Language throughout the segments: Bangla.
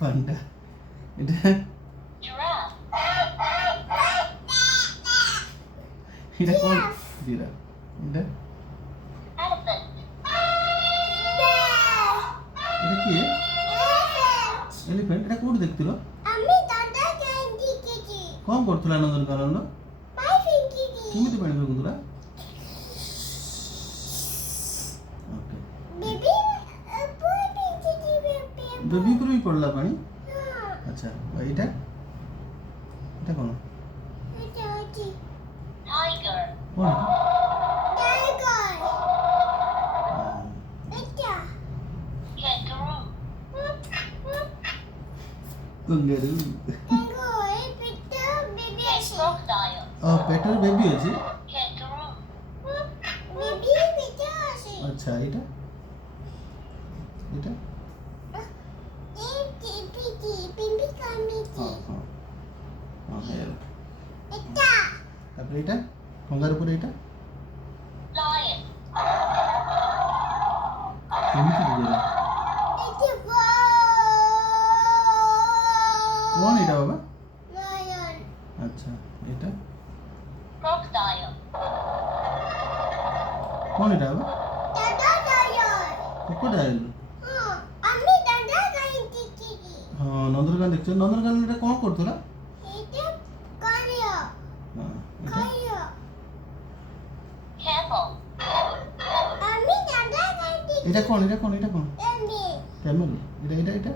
পান্ডা। এটা এটা কোন জিরাফ? এটা এটা কি? এলিফ্যান্ট। এটা কোড দেখছিল? আমি দাদা কাই দিকেছি কম করছিল নন্দন কানন্দ। পাই ফিঙ্কিছি কেমিতে পানি ফেকুতরা? ওকে। বেবি পুই ফিঙ্কিছি বেবি বেবি পুরোই পড়লা পানি। হ্যাঁ আচ্ছা এটা এটা কোন? এটা হচ্ছে Tiger. কোন? টাইগার এটা Kangaroo. কঙ্গারু। দেখো এই পিঠটা বেবি আছে Crocodile. ও পেটের বেবি আছে। Kangaroo. বেবি পিঠটা আছে আচ্ছা এটা এটা এই পিপি পিপি কামিছি হ্যাঁ। এটা তারপরে এটা কঙ্গার উপরে এটা Lion. কেমিতে বুঝে এটা কোন এটা বাবা? লায়ন আচ্ছা এটা Crocodile. কোন এটা বাবা? দাদা লায়ন ক্রোকোডাইল। হ্যাঁ আমি দাদা কাই দিকেছি হ্যাঁ নন্দনকানন দেখছো? নন্দনকানন এটা কম করতো না? এটা কারিয়া হ্যাঁ এটা কারিয়া Camel. আমি দাদা কাই দিকেছি এটা কোন? এটা কোন? এটা কোন? আমি ক্যামেল। এটা এটা এটা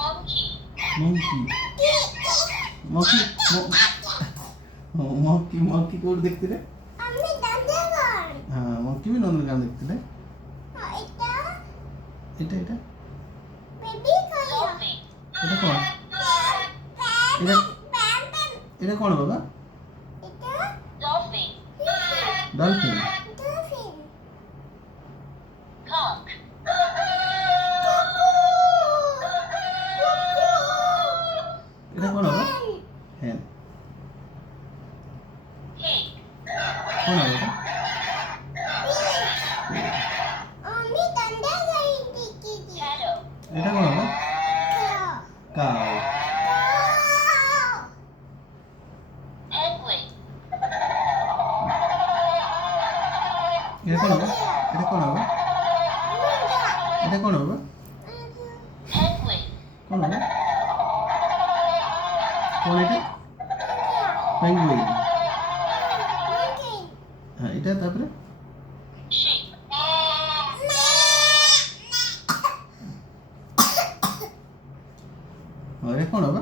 Monkey. মঙ্কি। মঙ্কি মঙ্কি মঙ্কি কোড দেখতে রে? আমি দাদা কাই হ্যাঁ মঙ্কি भी নন্দনকানন দেখতে রে? এটা এটা এটা বেবি কারিয়া Dolphin. এটা কোন? এটা এটা কোন বাবা? এটা Dolphin. ডলফিন। Dolphin Conch. এটা কোন বাবা? হ্যাঁ Pig. কোন বাবা এটা? আমি দাদা কাই দিকেছি Shadow. এটা কোন বাবা? কাউ। Penguin. এটা কোন বাবা? এটা কোন বাবা? এটা কোন বাবা? Penguin. কোন বাবা? কোন এটা? পেঙ্গুইন। হ্যাঁ এটা তারপরে Sheep. এটা কোন বাবা?